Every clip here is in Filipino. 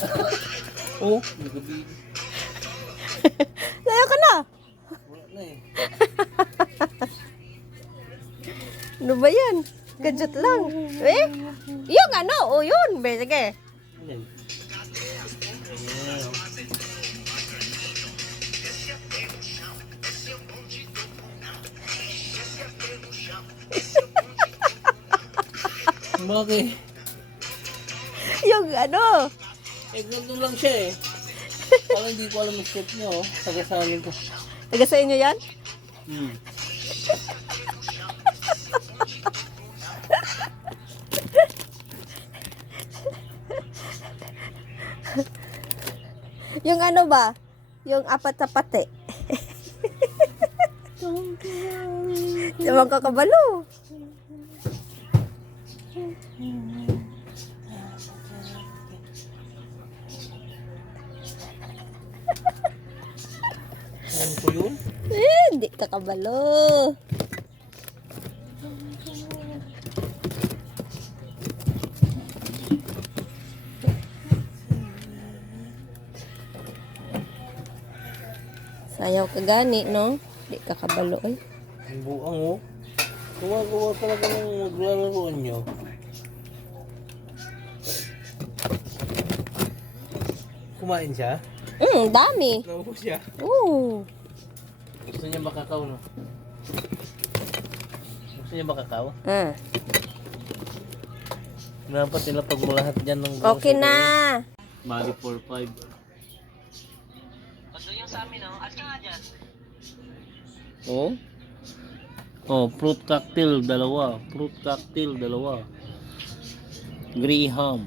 Gabi. Layo ka na. Wala na eh. Ano ba yan? Gadget lang. Eh? Yung ano? O yun. Be, sige. Bakit? Yung ano? Ganito lang siya eh. Parang hindi ko alam yung step niya oh. Tagasanin ko. Taga sa inyo yan? Hmm. Yung ano ba? Yung apat sa pati. Yung kakabalo. Ano ko yun? Eh, hindi kakabalo. Sayaw ka gani, no? Di kakabalo, eh. Ang buang oh. Gumagawa talaga ng maglalaroan nyo. Kumain siya? Mm, dami. Naubos siya. Oo. Gusto niya makakaw, no? Gusto niya makakaw? Ah. Dapat nila pag mo lahat dyan ng Okay na. Mali 4-5. Oh? Oh, fruit cocktail, dalawa. Fruit cocktail, dalawa. Graham.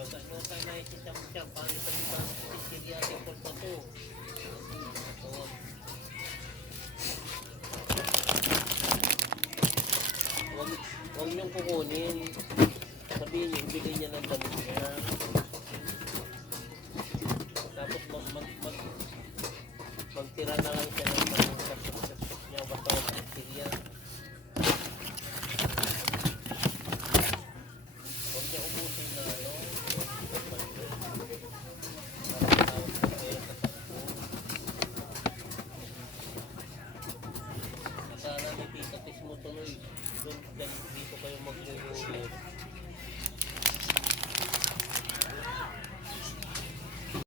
Basta nyo kayo nakikita mo siya, paano sa mga sisili ating pagpato. Huwag, niyong kukunin. Sabihin niyo, ibigay niya ng damit dito kayo magluluto